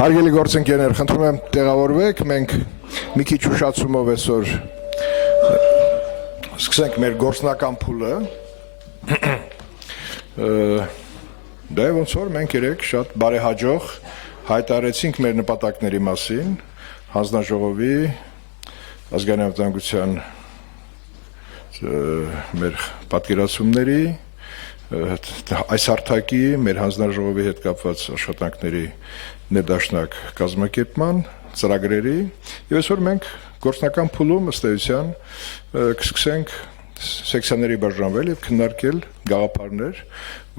Հարգելի գործընկերներ, խնդրում եմ տեղավորվեք, մենք մի քիչ ուշացումով այսօր սկսենք մեր գործնական փուլը։ Դե ոնց որ մենք երեք շատ բարեհաջող հայտարարեցինք մեր նպատակների մասին, հանձնաժողովի ազգային անվտանգության մեր պատկերացումների, այս հարթակի մեր հանձնաժողովի հետ կապված աշխատանքների ներդաշնակ կազմակերպման ծրագրերի եւ այսօր մենք գործնական փուլում ըստ էության կսկսենք սեկցիաների բաժանվել եւ քննարկել գաղափարներ,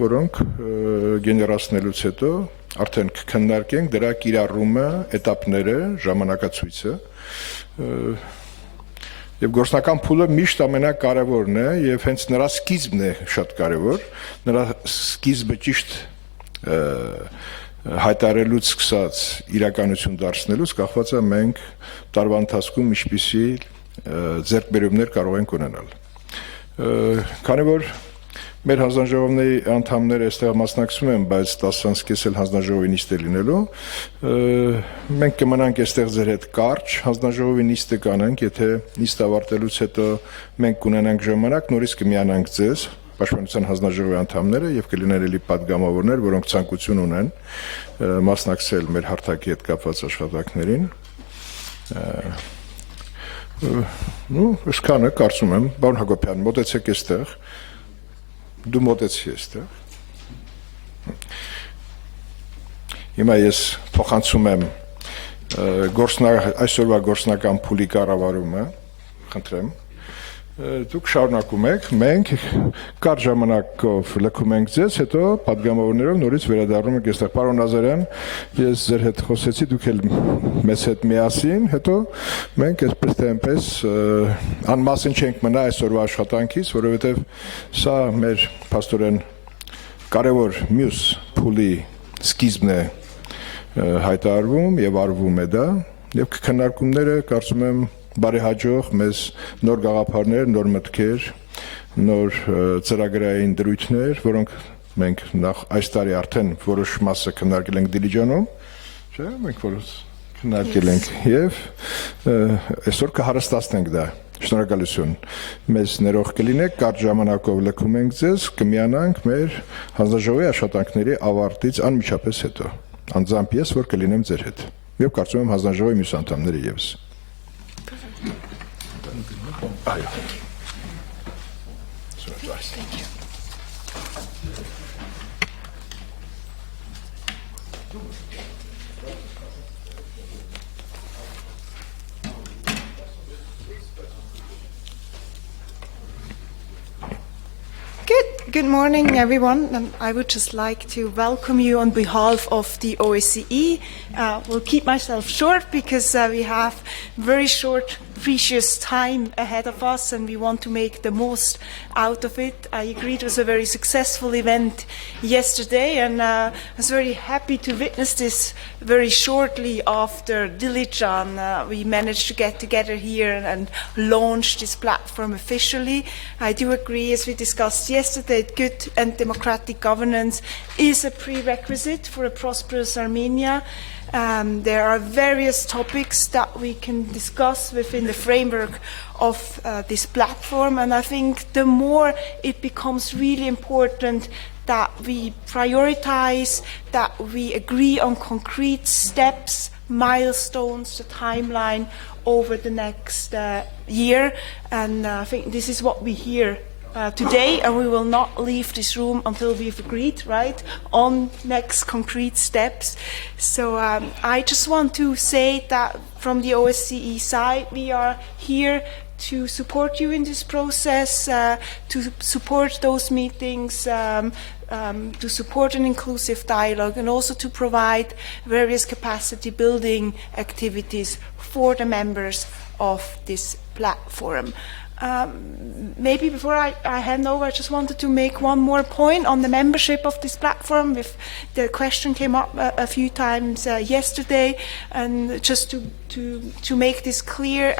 որոնք գեներացնելուց հետո արդեն կքննարկենք դրա կիրառումը, էտապները, ժամանակացույցը եւ գործնական փուլը միշտ ամենակարևորն է եւ հենց նրա սկիզբն է շատ կարևոր, նրա սկիզբը ճիշտ հայտարարելուց սկսած իրականություն դարձնելուց կախված է մենք տարվա ընթացքում ինչպիսի ձեռքբերումներ կարող ենք ունենալ։ Քանի որ մեր հանձնաժողովների անդամները այստեղ մասնակցում են, բայց 10:30 էլ հանձնաժողովի նիստ է լինելու, մենք կմնանք այստեղ ձեր հետ կարճ, հանձնաժողովի նիստը կանենք, եթե նիստը ավարտելուց հետո մենք կունենանք ժամանակ, նորից կմիանանք ձեզ Պաշտպանության հանձնաժողովի անդամները եւ կլինեն էլի պատգամավորներ, որոնք ցանկություն ունեն մասնակցել մեր հարթակի հետ կապված աշխատանքներին։ Այսքանը կարծում եմ, պարոն Հակոբյան, մոտեցեք այստեղ։ Դու մոտեցի այստեղ։ Հիմա ես փոխանցում եմ այսօրվա գործնական փուլի կառավարումը, խնդրեմ։ Դուք շարունակում եք, մենք կարճ ժամանակով լքում ենք ձեզ, հետո պատգամավորներով նորից վերադառնում ենք այստեղ։ Պարոն Ազարյան, ես ձեր հետ խոսեցի, դուք էլ մեզ հետ միասին, հետո մենք այսպես թե այնպես անմասն չենք մնա այսօրվա աշխատանքից, որովհետև սա մեր փաստորեն կարևոր մյուս փուլի սկիզբն է հայտարարվում եւ արվում է դա, եւ քննարկումները կարծում եմ բարեհաջող մեզ նոր գաղափարներ, նոր մտքեր, նոր ծրագրային դրույթներ, որոնք մենք նախ այս տարի արդեն որոշ մասը քննարկել ենք Դիլիջանում, չէ՞, մենք որոշ քննարկել ենք եւ այսօր կհարստացնենք դա։ Շնորհակալություն։ Մեզ ներող կլինեք, կարճ ժամանակով լքում ենք ձեզ, կմիանանք մեր հանձնաժողովի աշխատանքների ավարտից անմիջապես հետո։ Անձամբ ես, որ կլինեմ ձեր հետ։ Եվ կարծում եմ հանձնաժողովի մյուս անդամները եւս։ Thank you. Good morning, everyone, and I would just like to welcome you on behalf of the OSCE. We'll keep myself short because we have very short, precious time ahead of us, and we want to make the most out of it. I agree it was a very successful event yesterday, and I was very happy to witness this very shortly after Dilijan. We managed to get together here and launch this platform officially. I do agree, as we discussed yesterday, good and democratic governance is a prerequisite for a prosperous Armenia. There are various topics that we can discuss within the framework of this platform, and I think the more it becomes really important that we prioritize, that we agree on concrete steps, milestones, the timeline over the next year, and I think this is what we hear today, and we will not leave this room until we've agreed, right, on next concrete steps. So I just want to say that from the OSCE side, we are here to support you in this process, to support those meetings, to support an inclusive dialogue, and also to provide various capacity building activities for the members of this platform. Maybe before I hand over, I just wanted to make one more point on the membership of this platform. The question came up a few times yesterday, and just to make this clear,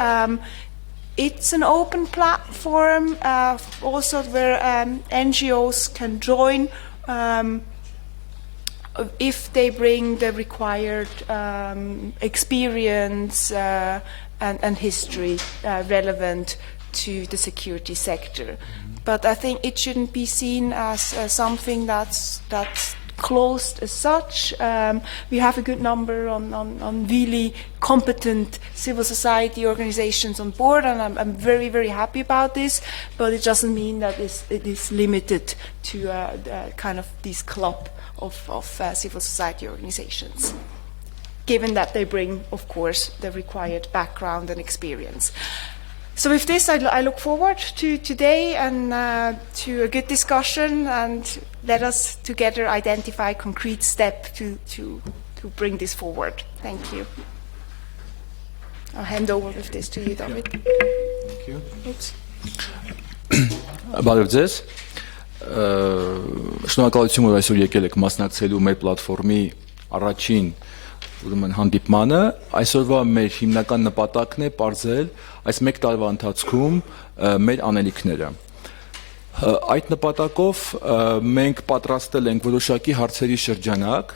it's an open platform, also where NGOs can join if they bring the required experience and history relevant to the security sector. But I think it shouldn't be seen as something that's closed as such. We have a good number on really competent civil society organizations on board, and I'm very, very happy about this, but it doesn't mean that it is limited to kind of this club of civil society organizations, given that they bring, of course, the required background and experience. So with this, I look forward to today and to a good discussion, and let us together identify concrete steps to bring this forward. Thank you. I'll hand over with this to you, David. Thank you. Oops. Բարև ձեզ։ Շնորհակալություն, որ այսօր եկել եք մասնակցելու մեր պլատֆորմի առաջին ուրեմն հանդիպմանը։ Այսօրվա մեր հիմնական նպատակն է բարձել այս մեկ տարվա ընթացքում մեր անելիքները։ Այդ նպատակով մենք պատրաստել ենք որոշակի հարցերի շրջանակ,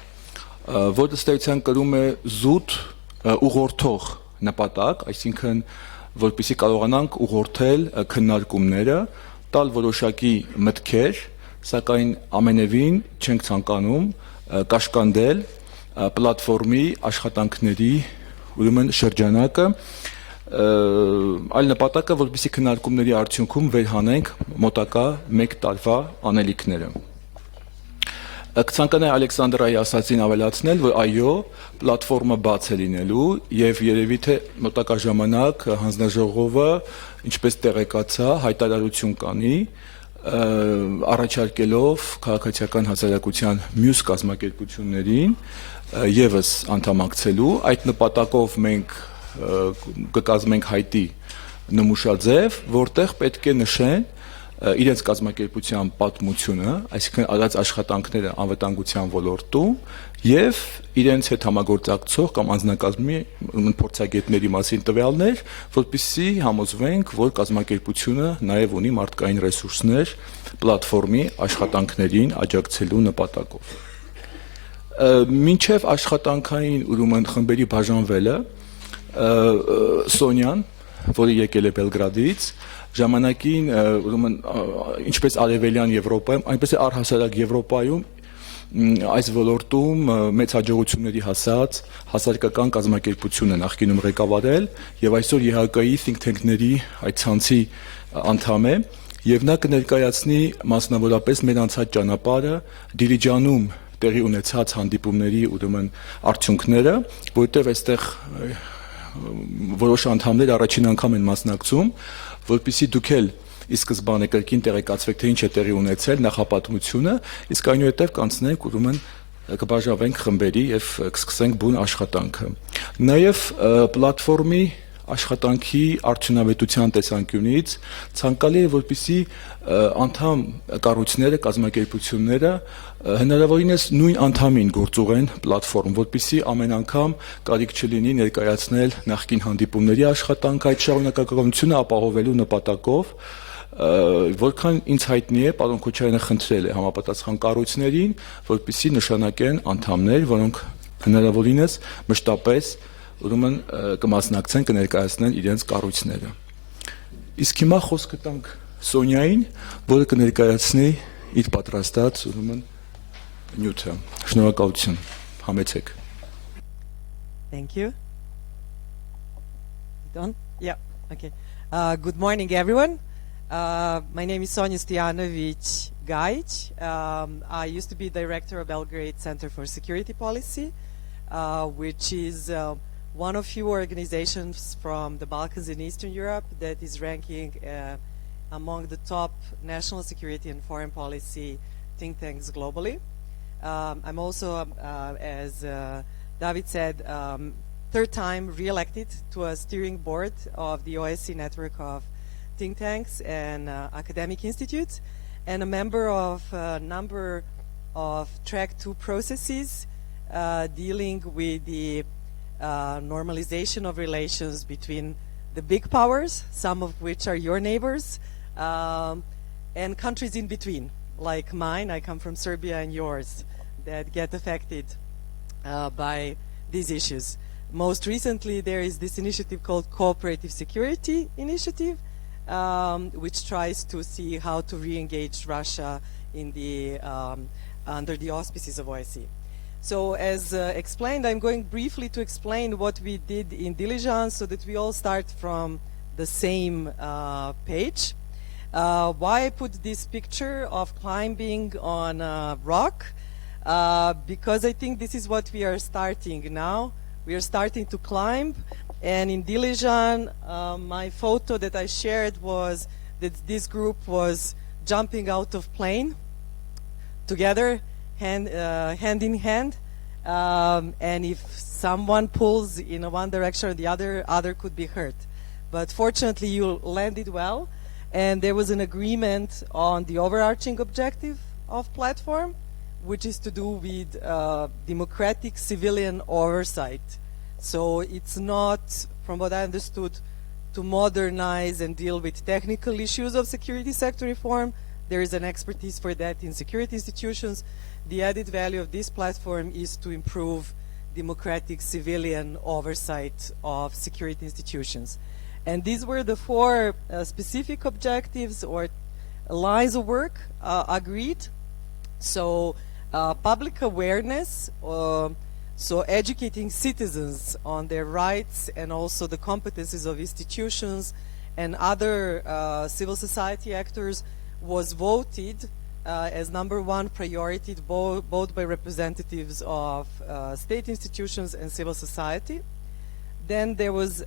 որը ըստ էության կրում է զուտ ուղղորդող նպատակ, այսինքն որպեսզի կարողանանք ուղղորդել քննարկումները, տալ որոշակի մտքեր, սակայն ամենևին չենք ցանկանում կաշկանդել պլատֆորմի աշխատանքների ուրեմն շրջանակը, այլ նպատակը, որպեսզի քննարկումների արդյունքում վերհանենք մոտակա 1 տարվա անելիքները։ Կցանկանայի Ալեքսանդրայի ասացին ավելացնել, որ այո, պլատֆորմը բաց է լինելու եւ երևի թե մոտակա ժամանակ հանձնաժողովը ինչպես տեղեկացա հայտարարություն կանի առաջարկելով քաղաքացիական հասարակության մյուս կազմակերպություններին եւս անդամակցելու այդ նպատակով մենք կկազմենք հայտի նմուշաձև, որտեղ պետք է նշեն իրենց կազմակերպության պատմությունը, այսինքն արած աշխատանքները անվտանգության ոլորտում եւ իրենց հետ համագործակցող կամ անձնակազմի փորձագետների մասին տվյալներ, որպեսզի համոզվենք, որ կազմակերպությունը նաեւ ունի մարդկային ռեսուրսներ պլատֆորմի աշխատանքներին աջակցելու նպատակով։ Մինչև աշխատանքային ուրեմն խմբերի բաժանվելը Սոնյան, որը եկել է Բելգրադից, ժամանակին ուրեմն ինչպես արևելյան Եվրոպայում, այնպես է առհասարակ Եվրոպայում այս ոլորտում մեծ հաջողությունների հասած հասարակական կազմակերպություն է նախկինում ղեկավարել եւ այսօր ԵՀԿ-ի think tank-ների այդ ցանցի անդամ է եւ նա կներկայացնի մասնավորապես մեր անցած ճանապարհը Դիլիջանում տեղի ունեցած հանդիպումների ուրեմն արդյունքները, որտեղ այստեղ որոշ անդամներ առաջին անգամ են մասնակցում, որպեսզի դուք էլ ի սկզբանե կրկին տեղեկացվեք, թե ինչ է տեղի ունեցել նախապատմությունը, իսկ այնուհետև կանցնենք ուրեմն կբաժանվենք խմբերի եւ կսկսենք բուն աշխատանքը։ Նաեւ պլատֆորմի աշխատանքի արդյունավետության տեսանկյունից ցանկալի է, որպեսզի անդամ կառույցները, կազմակերպությունները հնարավորինս նույն անդամին գործուղեն պլատֆորմ, որպեսզի ամեն անգամ կարիք չլինի ներկայացնել նախկին հանդիպումների աշխատանք, այդ շարունակականությունը ապահովելու նպատակով, որքան ինձ հայտնի է, պարոն Քոչարյանը խնդրել է համապատասխան կառույցներին, որպեսզի նշանակեն անդամներ, որոնք հնարավորինս մշտապես ուրեմն կմասնակցեն, կներկայացնեն իրենց կառույցները։ Իսկ հիմա խոսքը տանք Սոնյային, որը կներկայացնի իր պատրաստած ուրեմն նյութը։ Շնորհակալություն։ Համեցեք։ Thank you. Done? Yeah. Okay. Good morning, everyone. My name is Sonia Stojanovic Gajic. I used to be director of Belgrade Center for Security Policy, which is one of few organizations from the Balkans in Eastern Europe that is ranking among the top national security and foreign policy think tanks globally. I'm also, as David said, third time re-elected to a steering board of the OSCE network of think tanks and academic institutes, and a member of a number of track 2 processes dealing with the normalization of relations between the big powers, some of which are your neighbors, and countries in between, like mine. I come from Serbia, and yours, that get affected by these issues. Most recently, there is this initiative called Cooperative Security Initiative, which tries to see how to re-engage Russia in the, under the auspices of OSCE. So as explained, I'm going briefly to explain what we did in diligence so that we all start from the same page. Why I put this picture of climbing on a rock? Because I think this is what we are starting now. We are starting to climb, and in Dilijan, my photo that I shared was that this group was jumping out of plane together, hand in hand, and if someone pulls in one direction or the other could be hurt. But fortunately, you landed well, and there was an agreement on the overarching objective of platform, which is to do with democratic civilian oversight. So it's not, from what I understood, to modernize and deal with technical issues of security sector reform. There is an expertise for that in security institutions. The added value of this platform is to improve democratic civilian oversight of security institutions. And these were the four specific objectives or lines of work agreed. So public awareness, so educating citizens on their rights and also the competencies of institutions and other civil society actors was voted as number one priority both by representatives of state institutions and civil society. Then there was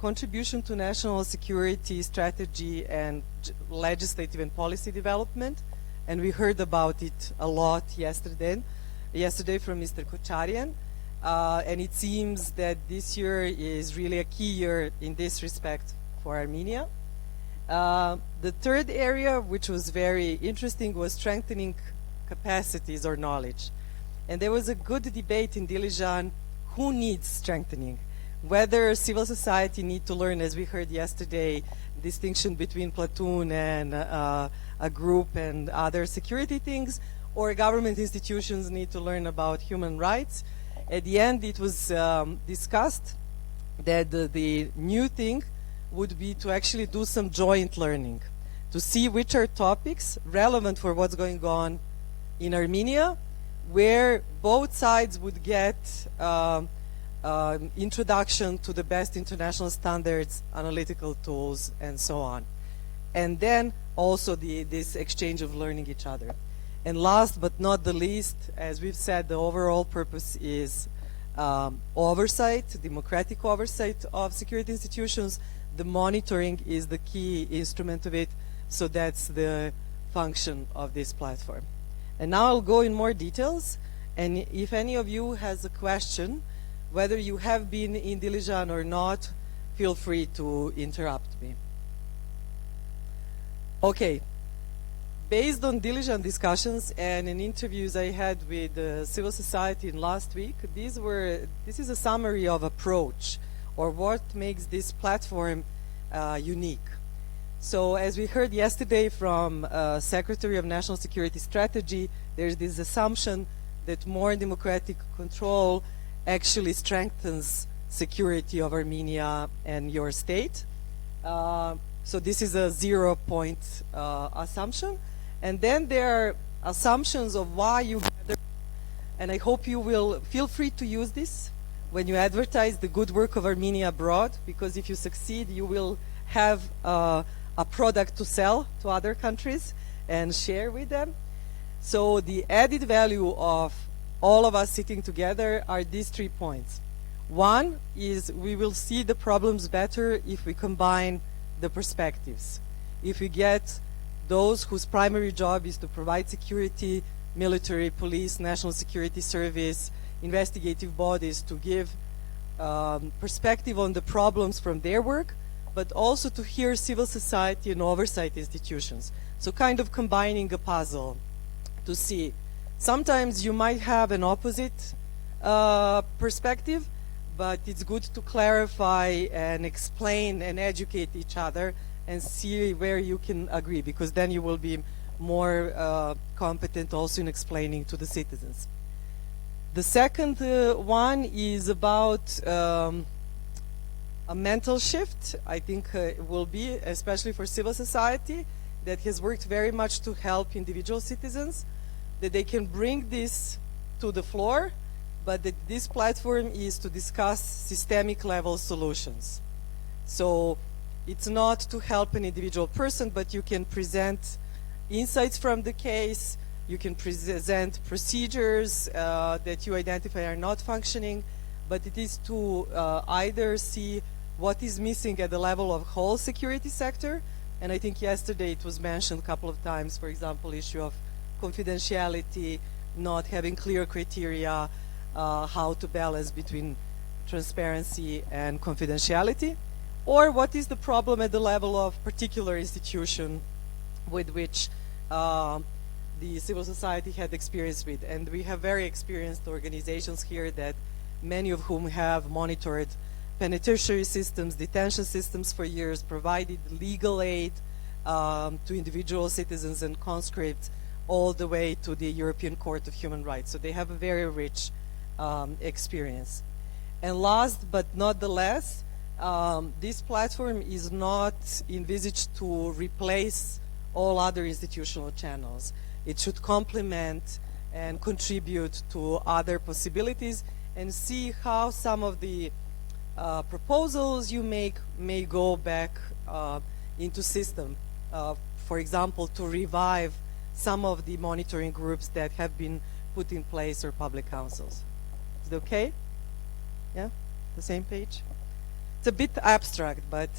contribution to national security strategy and legislative and policy development. And we heard about it a lot yesterday from Mr. Kocharian. And it seems that this year is really a key year in this respect for Armenia. The third area, which was very interesting, was strengthening capacities or knowledge. And there was a good debate in Dilijan who needs strengthening. Whether civil society need to learn, as we heard yesterday, distinction between platoon and a group and other security things, or government institutions need to learn about human rights. At the end, it was discussed that the new thing would be to actually do some joint learning, to see which are topics relevant for what's going on in Armenia, where both sides would get introduction to the best international standards, analytical tools, and so on. And then also this exchange of learning each other. And last but not the least, as we've said, the overall purpose is oversight, democratic oversight of security institutions. The monitoring is the key instrument of it, so that's the function of this platform. And now I'll go in more details, and if any of you has a question, whether you have been in Dilijan or not, feel free to interrupt me. Okay. Based on Dilijan discussions and in interviews I had with civil society in last week, this is a summary of approach or what makes this platform unique. So as we heard yesterday from Secretary of National Security Strategy, there's this assumption that more democratic control actually strengthens security of Armenia and your state. So this is a 0-point assumption. And then there are assumptions of why you gather, and I hope you will feel free to use this when you advertise the good work of Armenia abroad, because if you succeed, you will have a product to sell to other countries and share with them. So the added value of all of us sitting together are these 3 points. One is we will see the problems better if we combine the perspectives. If we get those whose primary job is to provide security, military, police, national security service, investigative bodies, to give perspective on the problems from their work, but also to hear civil society and oversight institutions. So kind of combining a puzzle to see. Sometimes you might have an opposite perspective, but it's good to clarify and explain and educate each other and see where you can agree, because then you will be more competent also in explaining to the citizens. The second one is about a mental shift. I think it will be, especially for civil society, that has worked very much to help individual citizens, that they can bring this to the floor, but that this platform is to discuss systemic level solutions. So it's not to help an individual person, but you can present insights from the case, you can present procedures that you identify are not functioning, but it is to either see what is missing at the level of whole security sector, and I think yesterday it was mentioned a couple of times, for example, issue of confidentiality, not having clear criteria, how to balance between transparency and confidentiality, or what is the problem at the level of particular institution with which the civil society had experience with. And we have very experienced organizations here that many of whom have monitored penitentiary systems, detention systems for years, provided legal aid to individual citizens and conscripts all the way to the European Court of Human Rights. So they have a very rich experience. And last but not the least, this platform is not envisaged to replace all other institutional channels. It should complement and contribute to other possibilities and see how some of the proposals you make may go back into system. For example, to revive some of the monitoring groups that have been put in place or public councils. Is it okay? Yeah? The same page? It's a bit abstract, but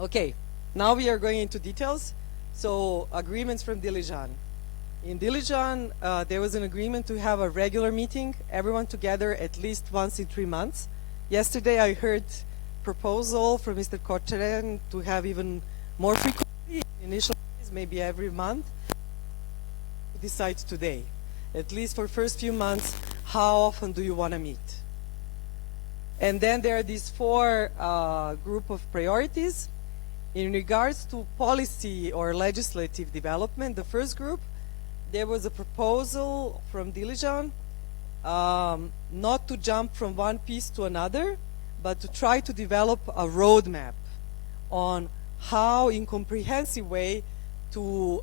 okay. Now we are going into details. So agreements from Dilijan. In Dilijan, there was an agreement to have a regular meeting, everyone together at least once in 3 months. Yesterday I heard proposal from Mr. Kocheren to have even more frequently, initial maybe every month. Decide today, at least for first few months, how often do you want to meet? And then there are these 4 group of priorities. In regards to policy or legislative development, the first group, there was a proposal from Dilijan not to jump from one piece to another, but to try to develop a roadmap on how, in comprehensive way, to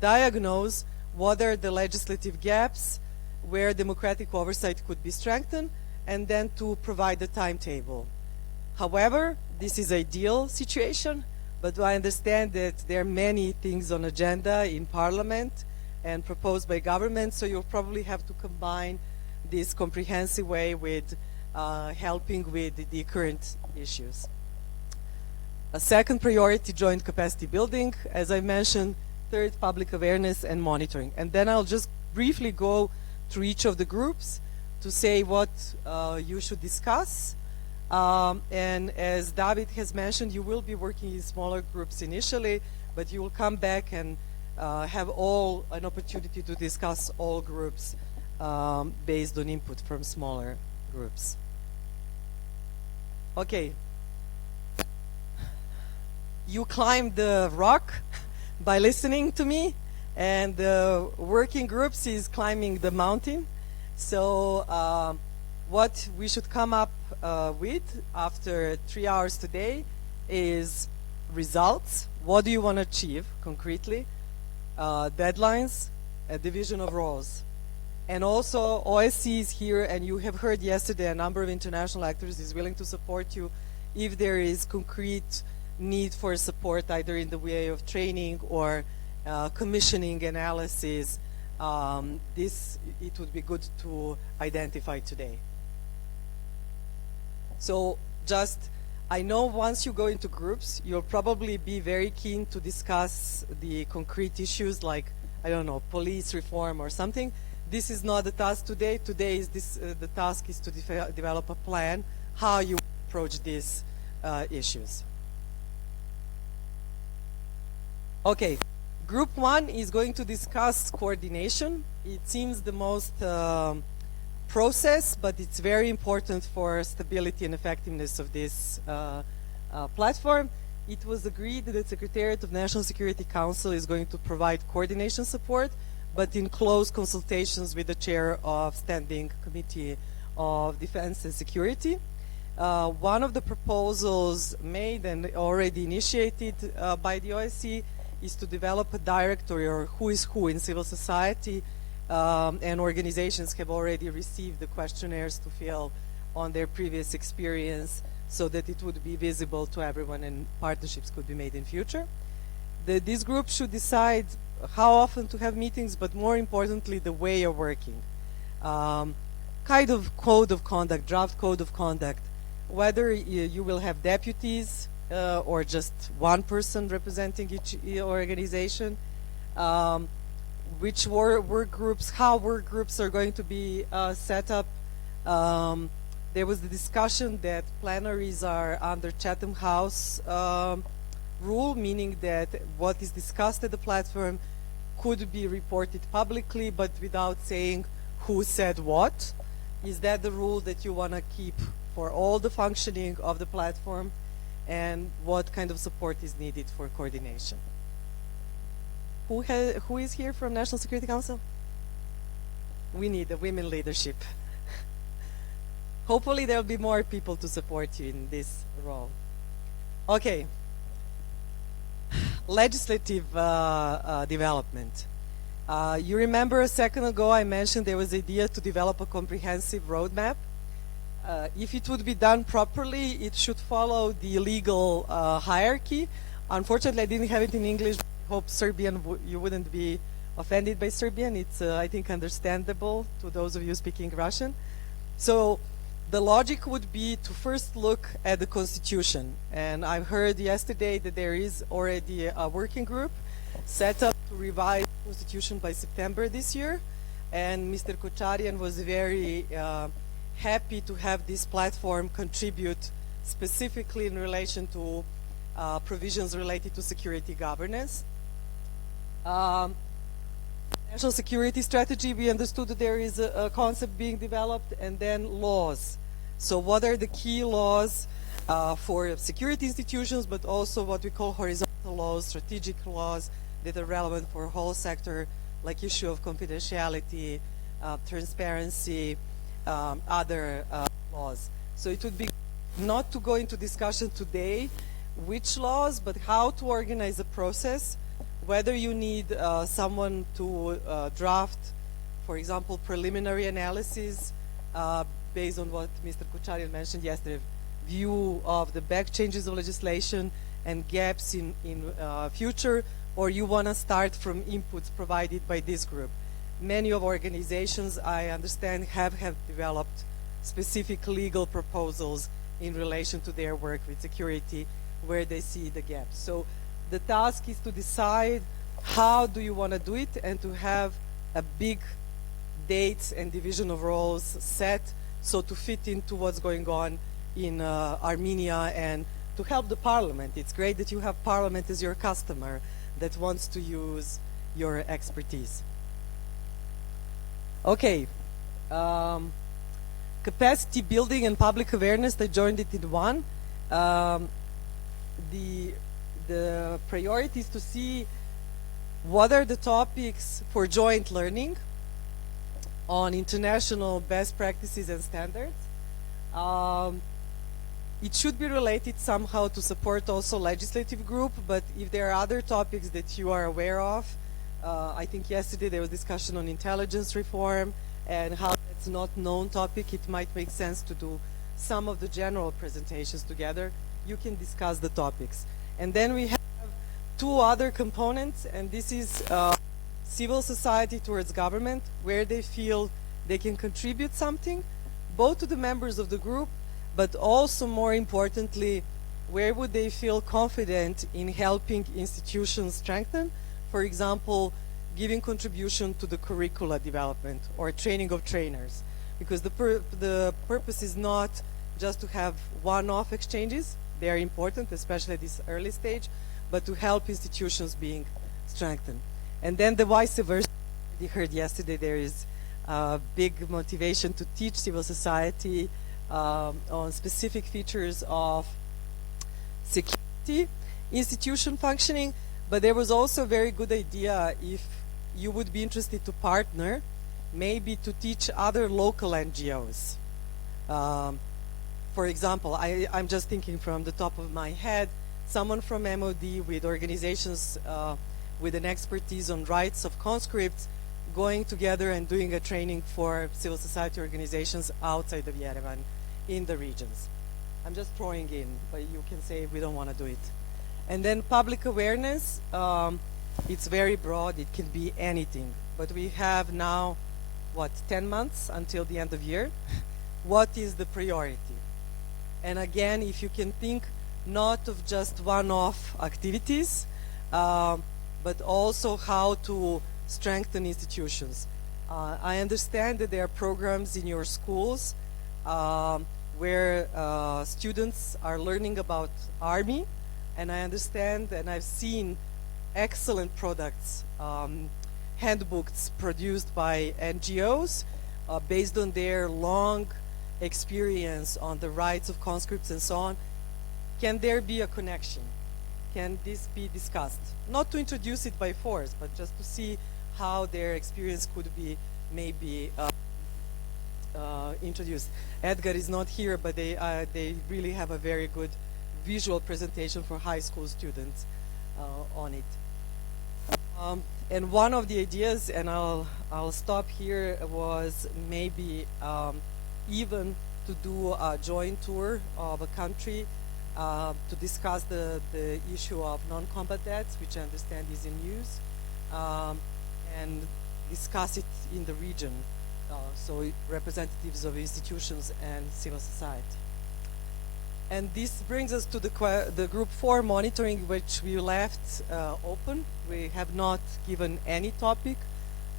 diagnose what are the legislative gaps, where democratic oversight could be strengthened, and then to provide a timetable. However, this is ideal situation, but I understand that there are many things on agenda in Parliament and proposed by government, so you'll probably have to combine this comprehensive way with helping with the current issues. A second priority, joint capacity building. As I mentioned, third, public awareness and monitoring. And then I'll just briefly go through each of the groups to say what you should discuss. And as David has mentioned, you will be working in smaller groups initially, but you will come back and have all an opportunity to discuss all groups based on input from smaller groups. Okay. You climbed the rock by listening to me, and the working groups is climbing the mountain. So what we should come up with after 3 hours today is results. What do you want to achieve concretely? Deadlines, a division of roles. And also OSCE is here, and you have heard yesterday a number of international actors is willing to support you if there is concrete need for support, either in the way of training or commissioning analysis. It would be good to identify today. So just, I know once you go into groups, you'll probably be very keen to discuss the concrete issues like, I don't know, police reform or something. This is not the task today. Today is the task is to develop a plan how you approach these issues. Okay, group 1 is going to discuss coordination. It seems the most process, but it's very important for stability and effectiveness of this platform. it was agreed that the Secretariat of National Security Council is going to provide coordination support, but in close consultations with the chair of Standing Committee of Defense and Security. One of the proposals made and already initiated by the OSCE is to develop a directory, or who is who in civil society, and organizations have already received the questionnaires to fill on their previous experience, so that it would be visible to everyone and partnerships could be made in future. This group should decide how often to have meetings, but more importantly, the way of working. Kind of code of conduct, draft code of conduct, whether you will have deputies or just one person representing each organization, which work groups, how work groups are going to be set up. There was the discussion that plenaries are under Chatham House rule, meaning that what is discussed at the platform could be reported publicly, but without saying who said what. Is that the rule that you want to keep for all the functioning of the platform, and what kind of support is needed for coordination? Who is here from National Security Council? We need a women leadership. Hopefully there will be more people to support you in this role. Okay. Legislative development. You remember a second ago I mentioned there was an idea to develop a comprehensive roadmap. If it would be done properly, it should follow the legal hierarchy. Unfortunately, I didn't have it in English. I hope Serbian, you wouldn't be offended by Serbian. It's, I think, understandable to those of you speaking Russian. So the logic would be to first look at the Constitution. And I heard yesterday that there is already a working group set up to revise the Constitution by September this year. And Mr. Kocharian was very happy to have this platform contribute specifically in relation to provisions related to security governance. National security strategy, we understood that there is a concept being developed, and then laws. So what are the key laws for security institutions, but also what we call horizontal laws, strategic laws that are relevant for a whole sector, like issue of confidentiality, transparency, other laws. So it would be not to go into discussion today which laws, but how to organize a process, whether you need someone to draft, for example, preliminary analysis based on what Mr. Kocharian mentioned yesterday, view of the back changes of legislation and gaps in future, or you want to start from inputs provided by this group. Many of organizations, I understand, have developed specific legal proposals in relation to their work with security, where they see the gaps. So the task is to decide how do you want to do it, and to have a big dates and division of roles set, so to fit into what's going on in Armenia, and to help the parliament. It's great that you have parliament as your customer that wants to use your expertise. Okay, capacity building and public awareness, I joined it in one. The priority is to see what are the topics for joint learning on international best practices and standards. It should be related somehow to support also legislative group, but if there are other topics that you are aware of, I think yesterday there was discussion on intelligence reform and how it's not known topic, it might make sense to do some of the general presentations together. You can discuss the topics. And then we have two other components, and this is civil society towards government, where they feel they can contribute something, both to the members of the group, but also more importantly, where would they feel confident in helping institutions strengthen? For example, giving contribution to the curricula development or training of trainers, because the purpose is not just to have one-off exchanges. They are important, especially at this early stage, but to help institutions being strengthened. And then the vice versa. We heard yesterday there is big motivation to teach civil society on specific features of security, institution functioning, but there was also a very good idea if you would be interested to partner, maybe to teach other local NGOs. For example, I'm just thinking from the top of my head, someone from MOD with organizations with an expertise on rights of conscripts going together and doing a training for civil society organizations outside of Yerevan in the regions. I'm just throwing in, but you can say we don't want to do it. And then public awareness, it's very broad, it can be anything. But we have now, 10 months until the end of year? What is the priority? And again, if you can think not of just one-off activities, but also how to strengthen institutions. I understand that there are programs in your schools where students are learning about army, and I understand and I've seen excellent products, handbooks produced by NGOs based on their long experience on the rights of conscripts and so on. Can there be a connection? Can this be discussed? Not to introduce it by force, but just to see how their experience could be maybe introduced. Edgar is not here, but they really have a very good visual presentation for high school students on it. And one of the ideas, and I'll stop here, was maybe even to do a joint tour of a country to discuss the issue of non-combat debts, which I understand is in use, and discuss it in the region, so representatives of institutions and civil society. And this brings us to the Group 4 monitoring, which we left open. We have not given any topic,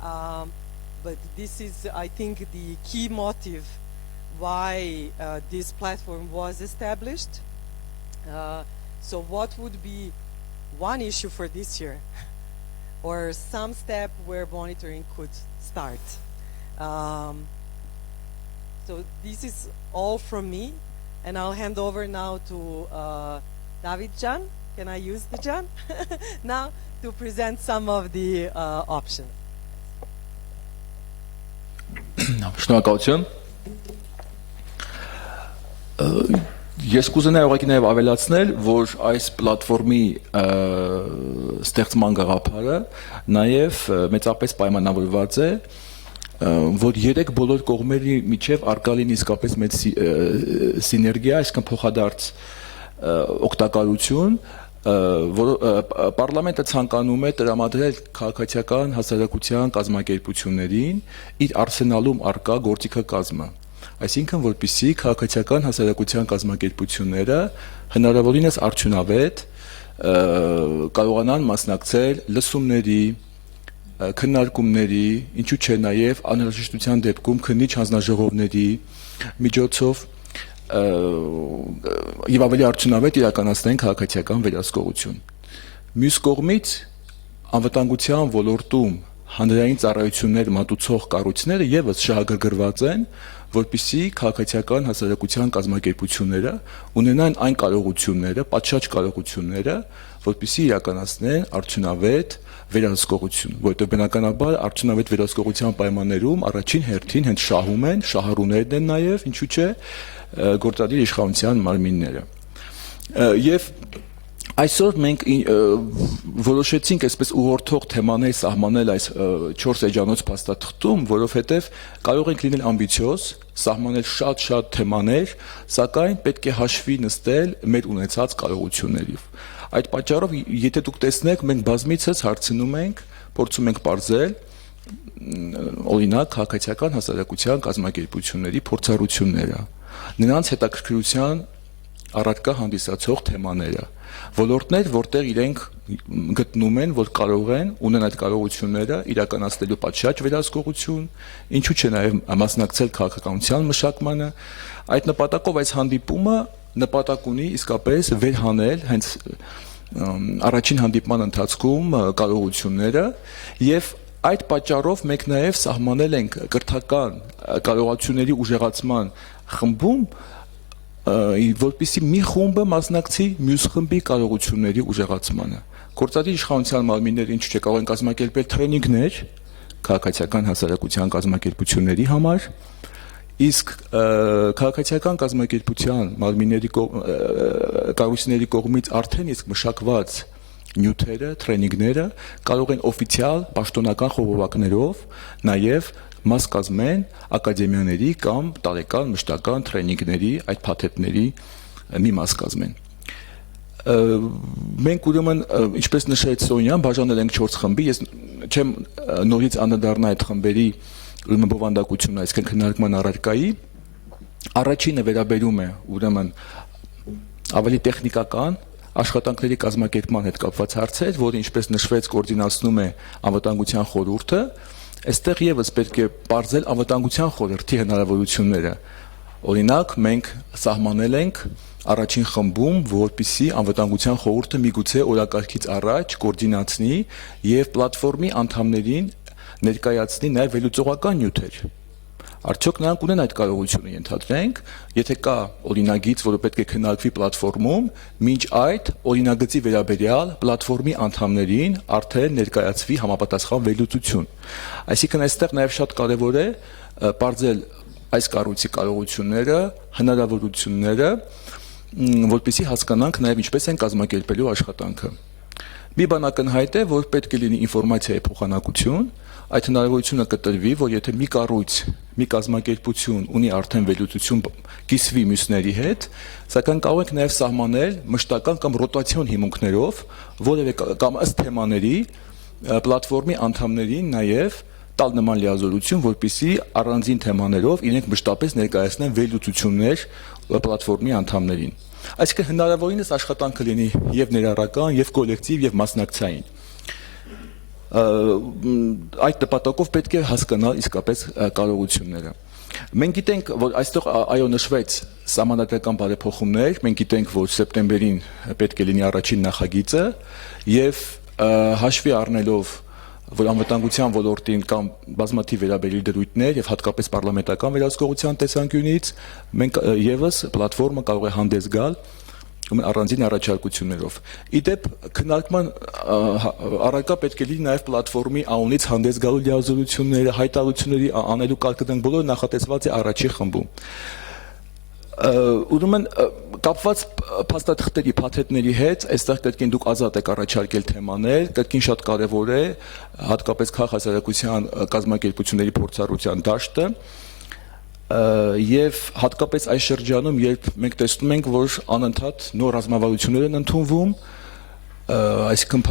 but this is, I think, the key motive why this platform was established. So what would be one issue for this year, or some step where monitoring could start? So this is all from me. And I'll hand over now to David Can. Can I use the Can? Now to present some of the options. Շնորհակալություն։ Ես կուզենայի ուղղակի նաև ավելացնել, որ այս պլատֆորմի ստեղծման գաղափարը նաև մեծապես պայմանավորված է, որ երեք բոլոր կողմերի միջև արկալին իսկապես մեծ սիներգիա, այսինքն փոխադարձ օգտակարություն, որ պարլամենտը ցանկանում է տրամադրել քաղաքացիական հասարակության կազմակերպություններին իր արսենալում արկա գործիքակազմը, այսինքն որպեսզի քաղաքացիական հասարակության կազմակերպությունները հնարավորինս արդյունավետ կարողանան մասնակցել լսումների, քննարկումների, ինչու՞ չէ նաև անհրաժեշտության դեպքում քննիչ հանձնաժողովների միջոցով եւ ավելի արդյունավետ իրականացնեն քաղաքացիական վերահսկողություն։ Մյուս կողմից անվտանգության ոլորտում հանրային ծառայություններ մատուցող կառույցները եւս շահագրգռված են, որպեսզի քաղաքացիական հասարակության կազմակերպությունները ունենան այն կարողությունները, պատշաճ կարողությունները, որպեսզի իրականացնեն արդյունավետ վերահսկողություն, որտեղ բնականաբար արդյունավետ վերահսկողության պայմաններում առաջին հերթին հենց շահում են, շահառուներն են նաև, ինչու՞ չէ, գործադիր իշխանության մարմինները։ Եվ այսօր մենք որոշեցինք այսպես ուղղորդող թեմաներ սահմանել այս 4 էջանոց փաստաթղթում, որովհետև կարող ենք լինել ամբիցիոզ, սահմանել շատ թեմաներ, սակայն պետք է հաշվի նստել մեր ունեցած կարողություններով։ Այդ պատճառով, եթե դուք տեսնեք, մենք բազմիցս հարցնում ենք, փորձում ենք ողջել օրինակ քաղաքացիական հասարակության կազմակերպությունների փորձառությունները, նրանց հետաքրքրության առարկա հանդիսացող թեմաները, ոլորտներ, որտեղ իրենք գտնում են, որ կարող են ունեն այդ կարողությունները իրականացնելու պատշաճ վերահսկողություն, ինչու՞ չէ նաև մասնակցել քաղաքականության մշակմանը, այդ նպատակով այս հանդիպումը նպատակ ունի իսկապես վերհանել հենց առաջին հանդիպման ընթացքում կարողությունները եւ այդ պատճառով մենք նաև սահմանել ենք կրթական կարողությունների ուժեղացման խմբում որպեսզի մի խումբը մասնակցի մյուս խմբի կարողությունների ուժեղացմանը։ Գործադիր իշխանության մարմինները ինչ չէ կարող են կազմակերպել տրեյնինգներ քաղաքացիական հասարակության կազմակերպությունների համար, իսկ քաղաքացիական կազմակերպության մարմինների կառույցների կողմից արդեն իսկ մշակված նյութերը, տրեյնինգները կարող են օֆիցիալ պաշտոնական խողովակներով նաև մաս կազմեն ակադեմիաների կամ տարեկան մշտական տրեյնինգների այդ փաթեթների մի մաս կազմեն։ Մենք ուրեմն ինչպես նշեց Սոնյան, բաժանել ենք 4 խմբի, ես չեմ նորից անդրադառնա այդ խմբերի ուրեմն բովանդակությունը, այսինքն քննարկման առարկայի, առաջինը վերաբերում է ուրեմն ավելի տեխնիկական աշխատանքների կազմակերպման հետ կապված հարցեր, որը ինչպես նշվեց կոորդինացնում է անվտանգության խորհուրդը, այստեղ եւս պետք է բարձել անվտանգության խորհրդի հնարավորությունները։ Օրինակ, մենք սահմանել ենք առաջին խմբում, որպեսզի անվտանգության խորհուրդը միգուցե օրակարգից առաջ կոորդինացնի եւ պլատֆորմի անդամներին ներկայացնի նաեւ վերլուծողական նյութեր։ Արդյոք նրանք ունեն այդ կարողությունը ենթադրենք, եթե կա օրինագիծ, որը պետք է քննարկվի պլատֆորմում, մինչ այդ օրինագծի վերաբերյալ պլատֆորմի անդամներին արդեն ներկայացվի համապատասխան վերլուծություն։ Այսինքն այստեղ նաեւ շատ կարեւոր է բարձել այս կառույցի կարողությունները, հնարավորությունները, որպեսզի հասկանանք նաեւ ինչպես են կազմակերպելու աշխատանքը։ Մի բան ակնհայտ է, որ պետք է լինի ինֆորմացիայի փոխանակություն, այդ հնարավորությունը կտրվի, որ եթե մի կառույց, մի կազմակերպություն ունի արդեն վերլուծություն կիսվի մյուսների հետ, սակայն կարող ենք նաև սահմանել մշտական կամ ռոտացիոն հիմունքներով, որևէ կամ ըստ թեմաների պլատֆորմի անդամներին նաև տալ նման լիազորություն, որպեսզի առանձին թեմաներով իրենք մշտապես ներկայացնեն վերլուծություններ պլատֆորմի անդամներին։ Այսինքն հնարավորինս աշխատանքը լինի եւ ներառական, եւ կոլեկտիվ, եւ մասնակցային։ Այդ նպատակով պետք է հասկանալ իսկապես կարողությունները։ Մենք գիտենք, որ այստեղ այո նշվեց սահմանադրական բարեփոխումներ, մենք գիտենք, որ սեպտեմբերին պետք է լինի առաջին նախագիծը եւ հաշվի առնելով որ անվտանգության ոլորտին կամ բազմաթիվ վերաբերիլ դրույթներ եւ հատկապես պարլամենտական վերահսկողության տեսանկյունից մենք եւս պլատֆորմը կարող է հանդես գալ առանձին առաջարկություններով։ Իդեպ քննարկման առարկա պետք է լինի նաև պլատֆորմի անունից հանդես գալու լիազորությունները, հայտարարությունների անելու կարգը դրանք բոլորը նախատեսված է առաջին խմբում։ Ուրեմն կապված փաստաթղթերի փաթեթների հետ այստեղ կրկին դուք ազատ եք առաջարկել թեմաներ, կրկին շատ կարևոր է հատկապես քաղաքացիական կազմակերպությունների փորձառության դաշտը եւ հատկապես այս շրջանում, երբ մենք տեսնում ենք, որ անընդհատ նոր ռազմավարություններ են ընդունվում, այսինքն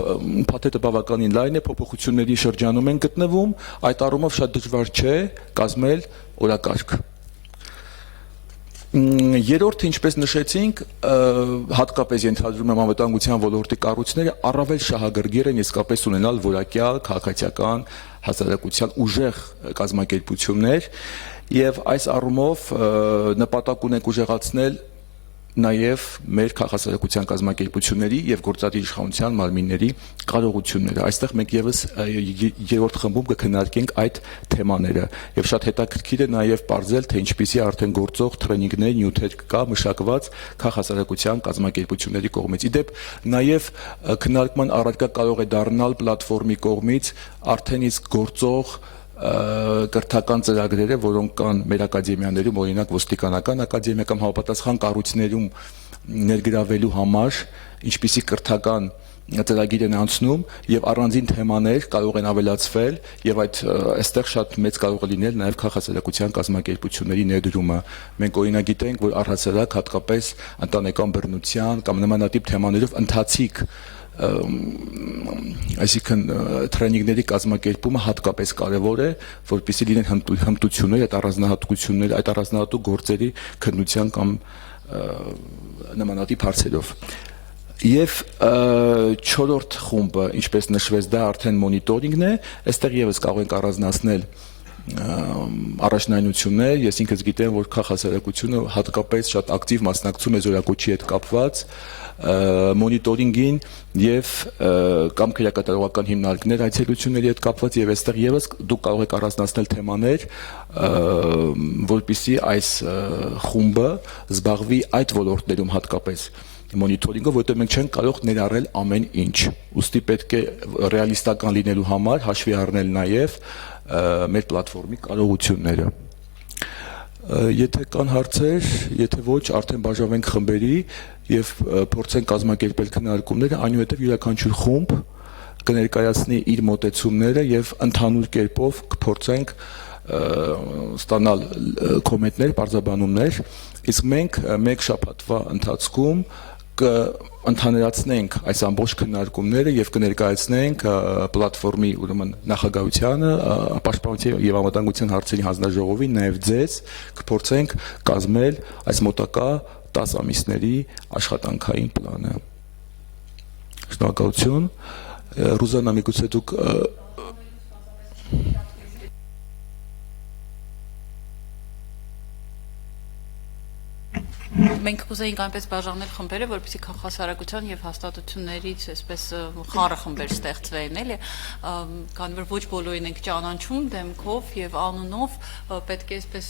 փաթեթը բավականին լայն է, փոփոխությունների շրջանում են գտնվում, այդ առումով շատ դժվար չէ կազմել օրակարգ։ Երրորդը, ինչպես նշեցինք, հատկապես ենթադրում եմ անվտանգության ոլորտի կառույցները առավել շահագրգիռ են իսկապես ունենալ որակյալ քաղաքացիական հասարակության ուժեղ կազմակերպություններ եւ այս առումով նպատակ ունենք ուժեղացնել նաև մեր քաղաքացիական կազմակերպությունների եւ գործադիր իշխանության մարմինների կարողությունները։ Այստեղ մենք եւս երրորդ խմբում կքննարկենք այդ թեմաները եւ շատ հետաքրքիր է նաև բարձել, թե ինչպիսի արդեն գործող տրեյնինգներ, նյութեր կա մշակված քաղաքացիական կազմակերպությունների կողմից։ Իդեպ նաև քննարկման առարկա կարող է դառնալ պլատֆորմի կողմից արդեն իսկ գործող կրթական ծրագրերը, որոնք կան մեր ակադեմիաներում, օրինակ ոստիկանական ակադեմիա կամ համապատասխան կառույցներում ներգրավելու համար, ինչպիսի կրթական ծրագիր են անցնում եւ առանձին թեմաներ կարող են ավելացվել եւ այստեղ շատ մեծ կարող է լինել նաեւ քաղաքացիական կազմակերպությունների ներդրումը։ Մենք օրինակ գիտենք, որ առհասարակ հատկապես ընտանեկան բռնության կամ նմանատիպ թեմաներով ընթացիկ այսինքն տրեյնինգների կազմակերպումը հատկապես կարևոր է, որպեսզի լինեն հմտություններ, այդ առանձնահատկությունները, այդ առանձնահատուկ գործերի քննության կամ նմանատիպ հարցերով։ Եվ չորրորդ խումբը, ինչպես նշվեց, դա արդեն մոնիտորինգն է, այստեղ եւս կարող ենք առանձնացնել առաջնայնություններ, ես ինքս գիտեմ, որ քաղաքասարակությունը հատկապես շատ ակտիվ մասնակցում է զորակոչի հետ կապված մոնիտորինգին եւ կամ քրեակատարողական հիմնարկներ այցելությունների հետ կապված եւ այստեղ եւս դուք կարող եք առանձնացնել թեմաներ, որպեսզի այս խումբը զբաղվի այդ ոլորտներում հատկապես մոնիտորինգով, որտեղ մենք չենք կարող ներառել ամեն ինչ։ Ուստի պետք է ռեալիստական լինելու համար հաշվի առնել նաեւ մեր պլատֆորմի կարողությունները։ Եթե կան հարցեր, եթե ոչ, արդեն բաժանվենք խմբերի եւ փորձենք կազմակերպել քննարկումները, այնուհետեւ յուրաքանչյուր խումբ կներկայացնի իր մոտեցումները եւ ընդհանուր կերպով կփորձենք ստանալ կոմենտներ, բարձրաբանումներ, իսկ մենք մեկ շաբաթվա ընթացքում կընդհանրացնենք այս ամբողջ քննարկումները եւ կներկայացնենք պլատֆորմի ուրեմն նախագահությանը, պաշտպանության եւ անվտանգության հարցերի հանձնաժողովին, նաեւ ձեզ կփորձենք կազմել այս մոտակա 10 ամիսների աշխատանքային պլանը։ Շնորհակալություն։ Ռուզանա, միգուցե դուք Մենք կուզեինք այնպես բաժանել խմբերը, որպեսզի քաղաքասարակության եւ հաստատություններից այսպես խառը խմբեր ստեղծվեն, էլի, քանի որ ոչ բոլորին ենք ճանաչում դեմքով եւ անունով, պետք է այսպես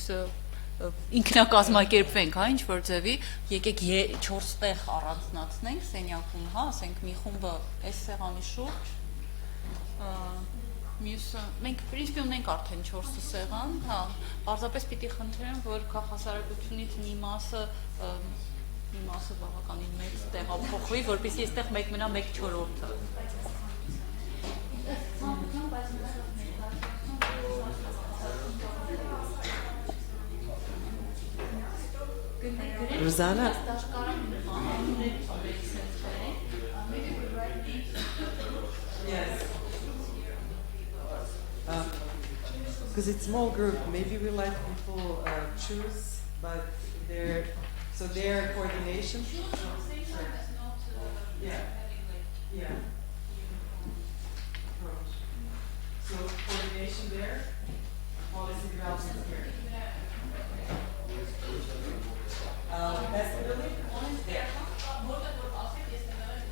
ինքնակազմակերպվենք, հա, ինչ որ ձևի, եկեք 4 տեղ առանձնացնենք սենյակում, հա, ասենք մի խումբը այս սեղանի շուրջ, մյուսը մենք պրինցիպի ունենք արդեն 4 սեղան, հա, պարզապես պիտի խնդրեմ, որ քաղաքասարակությունից մի մասը բավականին մեծ տեղափոխվի, որպեսզի այստեղ մեկ մնա 1/4-ը։ Rosanna? Yes. Because it's small group, maybe we let people choose, but their coordination. Yeah. So coordination there, policy development here. That's the building? There.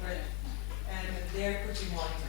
Right. And there could be monitoring.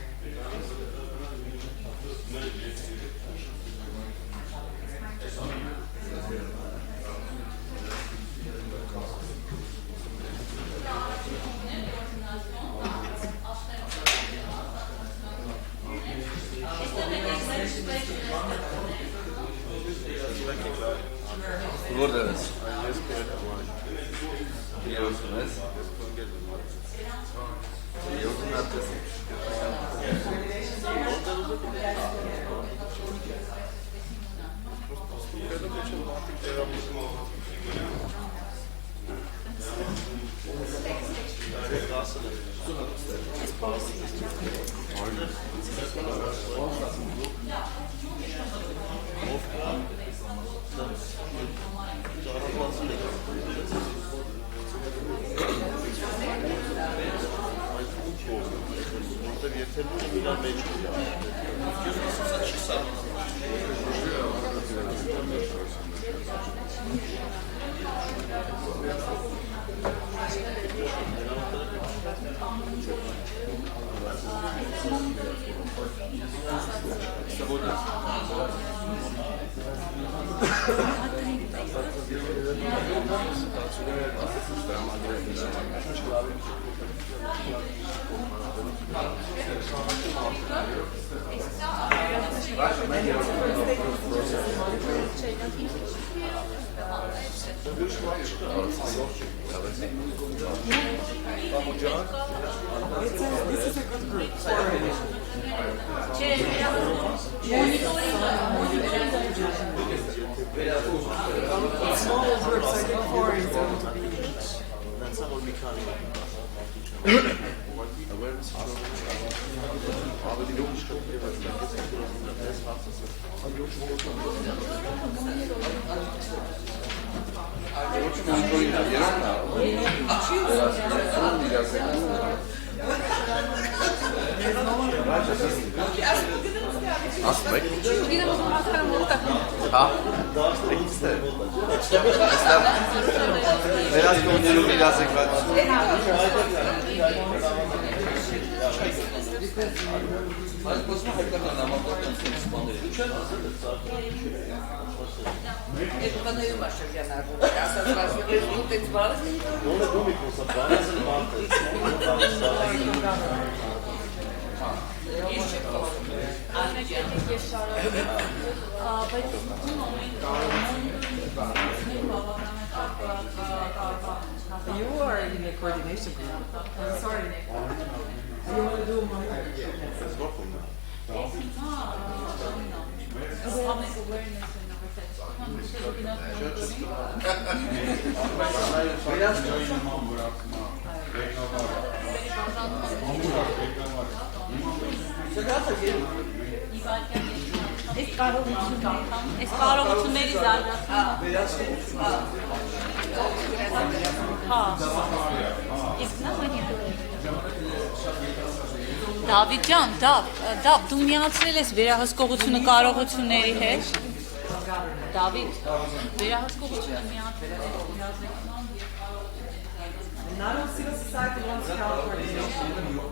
This is a good group. Small groups, I think 4 is going to be each. Ասում եք։ Հա։ Այստեղ վերահսկողություններով You are in the coordination group. I'm sorry. You want to do my Այս կարողությունների զարգացումը հա իսկ նա Դավիթ ջան, Դավ, դու միացրել ես վերահսկողությունը կարողությունների հետ։ Դավիթ, վերահսկողությունը միացրել ես Not all civil society wants to have coordination.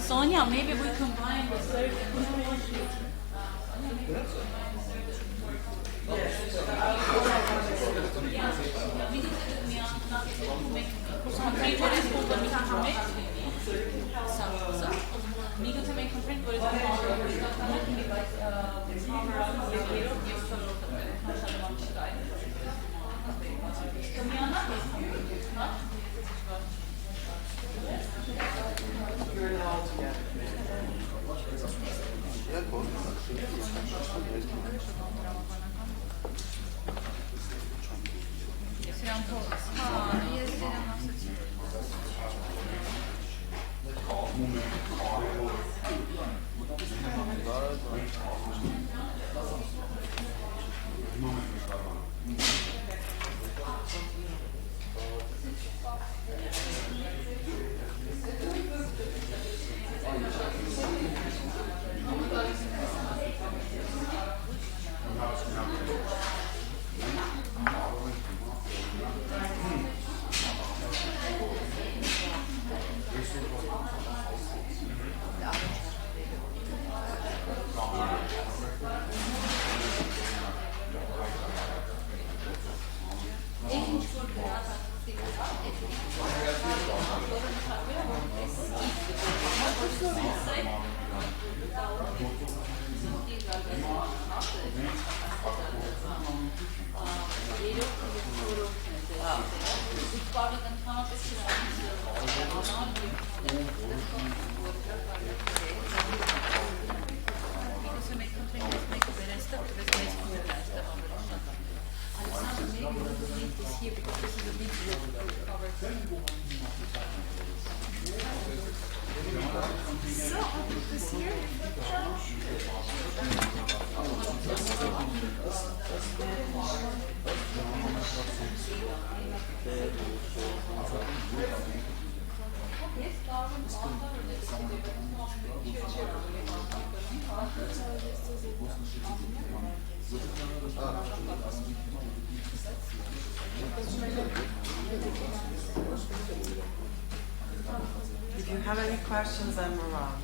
Sonia, maybe we combine the search. If you have any questions, I'm around.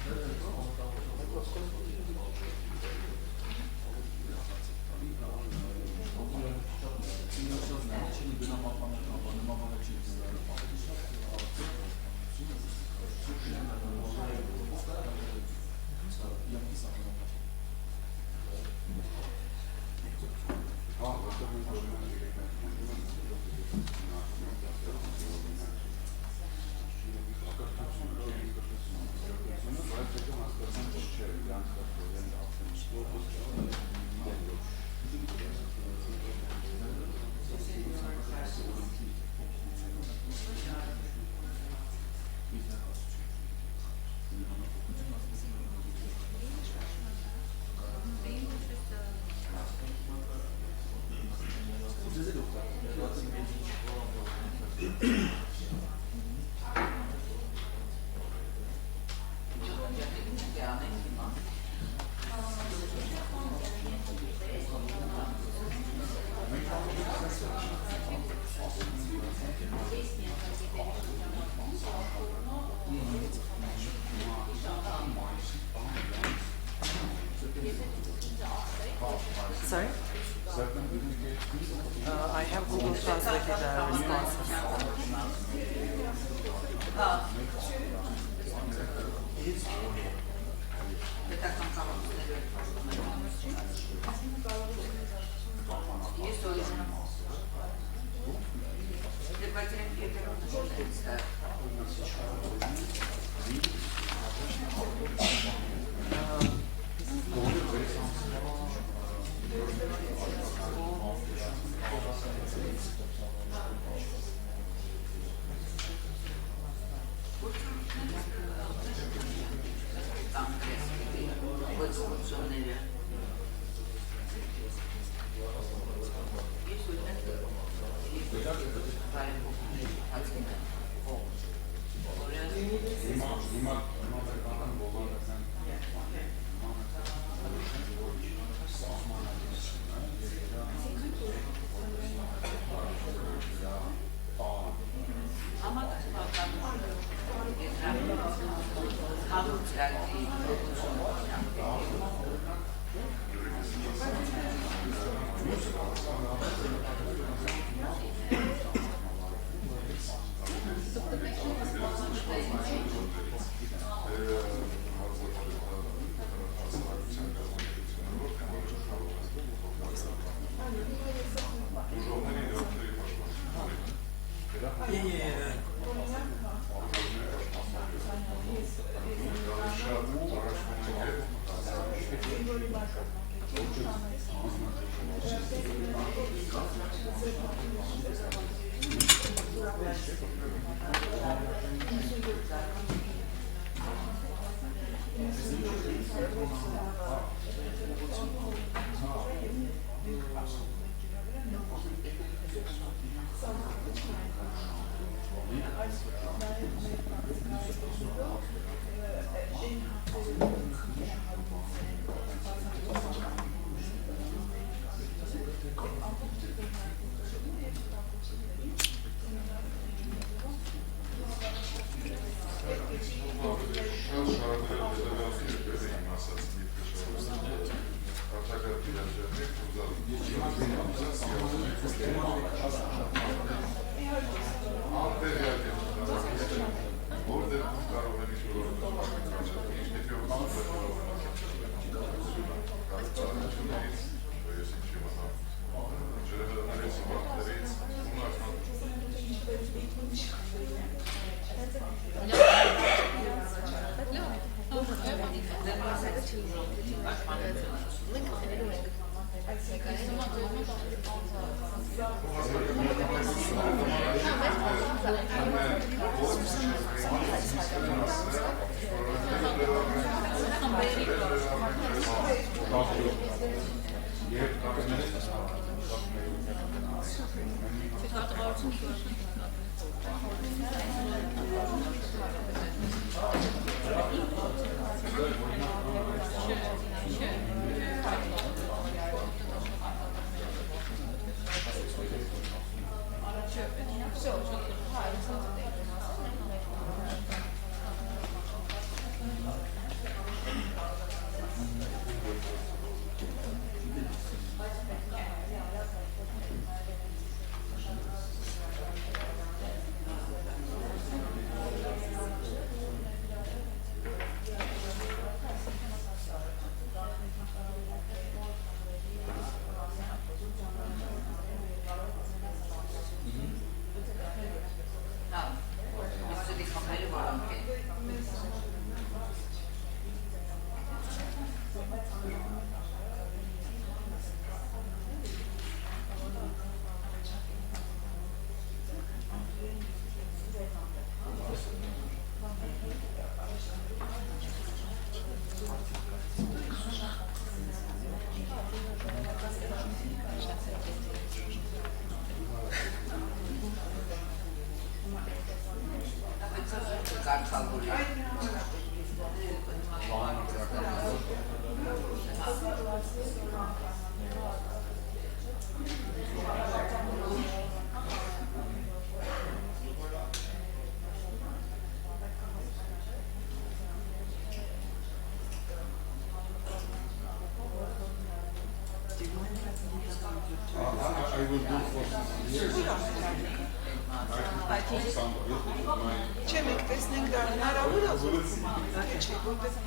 Չէ, մենք տեսնենք դա հնարավոր է զորքում, թե չէ, որպես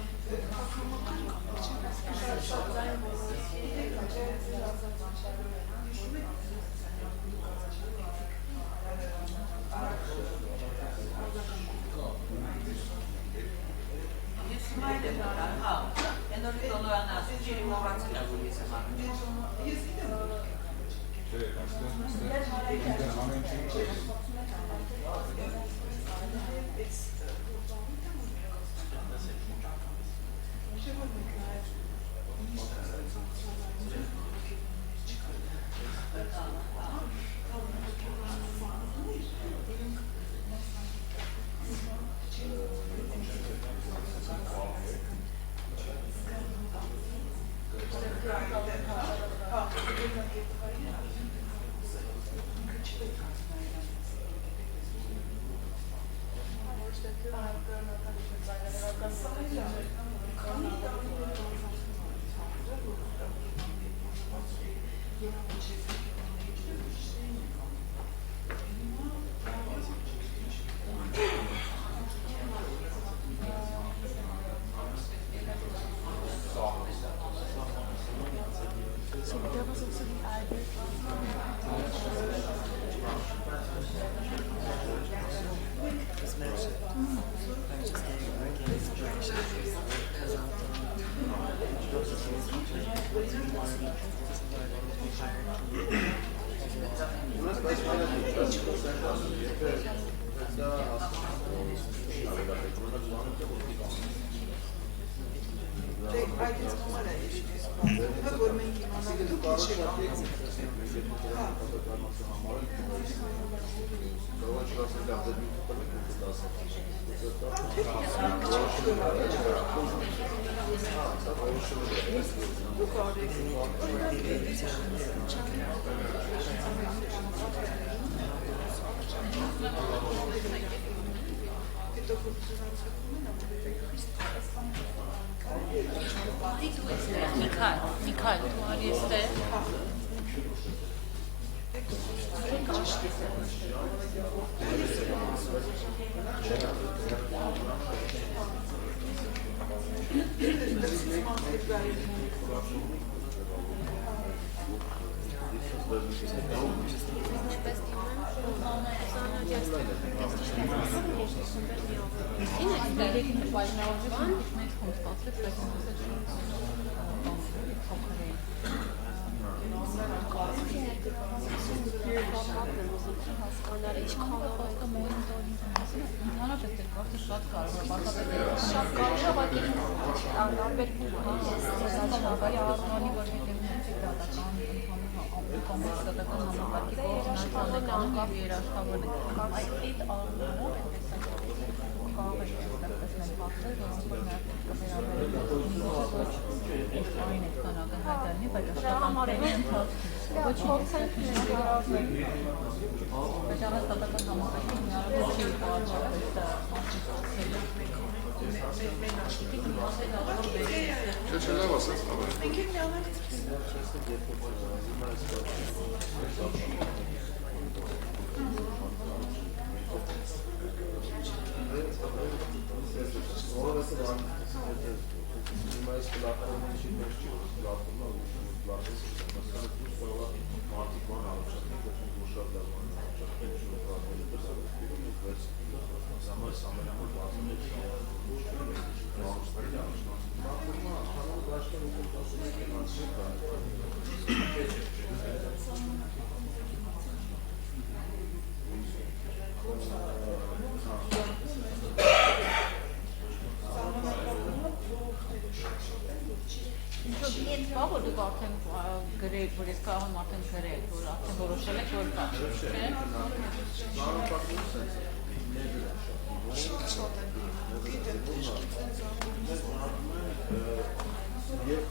Միքայել, Մարիստե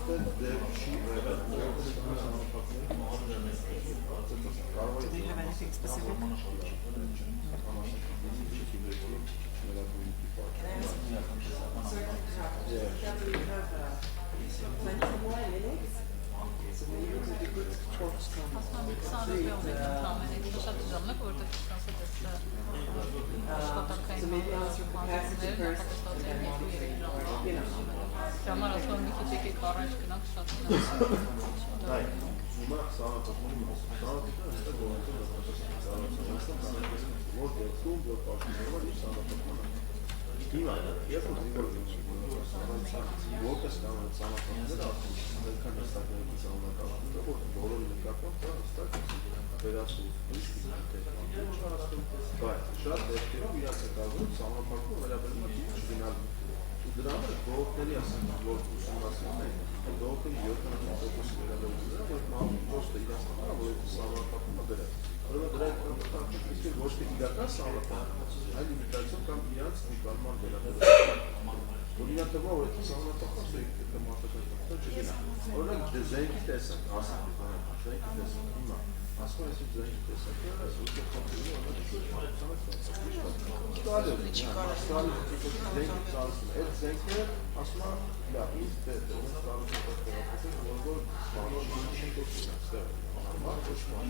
այստեղ դեր չի եղել Do you have anything specific? Շատ դեպքերով իրաց է կազմում սահմանափակումը վերաբերում է չգնալու։ Ու դրա համար ժողովրդների ասենք, որ ուսումնասիրում են, ժողովրդների 70% վերաբերում դրա, որ մամուլի կոստը իրաց համար, որ այդ սահմանափակումը դրել։ Որովհետև դրա այդ ոչ թե իրական սահմանափակում, այլ իմիտացիոն կամ իրանց նկարման վերաբերում։ Որ իրան թվում է, որ այդ սահմանափակումը կմարտական չգնա։ Օրինակ զենքի տեսակ, ասենք, զենքի տեսակ հիմա, ասում ես զենքի տեսակ, այս ոչ խնդիրը այդ զենքը ասում է, լավ, ինձ դեր, ոնց կարող է պատկերացնել, որ նորմալ ոչ բան։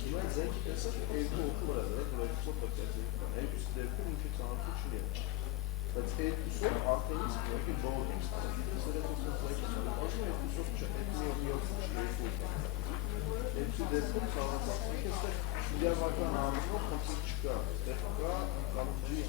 Հիմա զենքի տեսակ երկու օգուտ վրա դրա դրայքով պատկերացնել կան, երկուսի դեպքում ինչի ծանոթություն չի եղել։ Բայց երկուսով արդեն իսկ եկի բողոքից ստացել, երկուսով չէ, երկու դեպքում ծանոթացնենք, այստեղ իրավական անունով խնդիր չկա, այստեղ կա կանոնի